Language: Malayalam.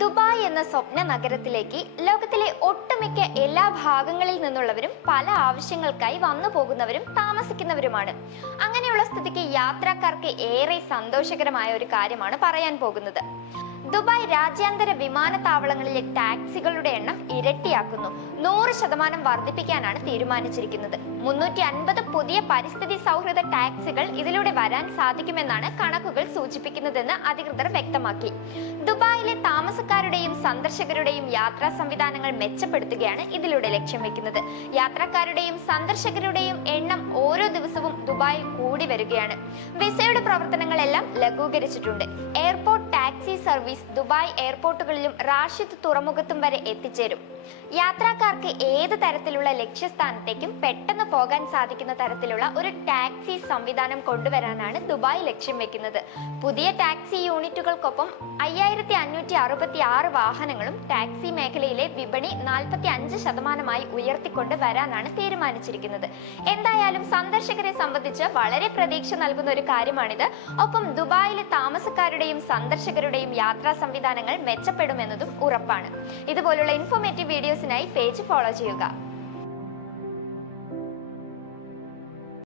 ദുബായ് എന്ന സ്വപ്ന നഗരത്തിലേക്ക് ലോകത്തിലെ ഒട്ടുമിക്ക എല്ലാ ഭാഗങ്ങളിൽ നിന്നുള്ളവരും പല ആവശ്യങ്ങൾക്കായി വന്നു പോകുന്നവരും താമസിക്കുന്നവരുമാണ്. അങ്ങനെയുള്ള സ്ഥിതിക്ക് യാത്രക്കാർക്ക് ഏറെ സന്തോഷകരമായ ഒരു കാര്യമാണ് പറയാൻ പോകുന്നത്. ദുബായ് രാജ്യാന്തര വിമാനത്താവളങ്ങളിലെ ടാക്സികളുടെ എണ്ണം ഇരട്ടിയാക്കുന്നു. നൂറ് ശതമാനം വർദ്ധിപ്പിക്കാനാണ് തീരുമാനിച്ചിരിക്കുന്നത്. മുന്നൂറ്റി അൻപത് പുതിയ പരിസ്ഥിതി സൗഹൃദ ടാക്സികൾ ഇതിലൂടെ വരാൻ സാധിക്കുമെന്നാണ് കണക്കുകൾ സൂചിപ്പിക്കുന്നതെന്ന് അധികൃതർ വ്യക്തമാക്കി. ദുബായിലെ താമസക്കാരുടെയും സന്ദർശകരുടെയും യാത്രാ സംവിധാനങ്ങൾ മെച്ചപ്പെടുത്തുകയാണ് ഇതിലൂടെ ലക്ഷ്യം വെക്കുന്നത്. യാത്രക്കാരുടെയും സന്ദർശകരുടെയും എണ്ണം ഓരോ ദിവസവും ദുബായിൽ കൂടി വരികയാണ്. വിസയുടെ പ്രവർത്തനങ്ങളെല്ലാം ലഘൂകരിച്ചിട്ടുണ്ട്. എയർപോർട്ട് ടാക്സി സർവീസ് ദുബായ് എയർപോർട്ടുകളിലും റാഷിദ് തുറമുഖത്തും വരെ എത്തിച്ചേരും. യാത്രക്കാർക്ക് ഏത് തരത്തിലുള്ള ലക്ഷ്യസ്ഥാനത്തേക്കും പെട്ടെന്ന് പോകാൻ സാധിക്കുന്ന തരത്തിലുള്ള ഒരു ടാക്സി സംവിധാനം കൊണ്ടുവരാനാണ് ദുബായ് ലക്ഷ്യം വെക്കുന്നത്. പുതിയ ടാക്സി യൂണിറ്റുകൾക്കൊപ്പം അയ്യായിരത്തി അഞ്ഞൂറ്റി അറുപത്തി ആറ് വാഹനങ്ങളും ടാക്സി മേഖലയിലെ വിപണി നാൽപ്പത്തി അഞ്ച് ശതമാനമായി ഉയർത്തിക്കൊണ്ട് വരാനാണ് തീരുമാനിച്ചിരിക്കുന്നത്. എന്തായാലും സന്ദർശകരെ സംബന്ധിച്ച് വളരെ പ്രതീക്ഷ നൽകുന്ന ഒരു കാര്യമാണിത്. ഒപ്പം ദുബായിലെ താമസക്കാരുടെയും സന്ദർശകരുടെയും യാത്രാ സംവിധാനങ്ങൾ മെച്ചപ്പെടുമെന്നതും ഉറപ്പാണ്. ഇതുപോലുള്ള ഇൻഫോർമേറ്റീവ് വീഡിയോസിനായി പേജ് ഫോളോ ചെയ്യുക.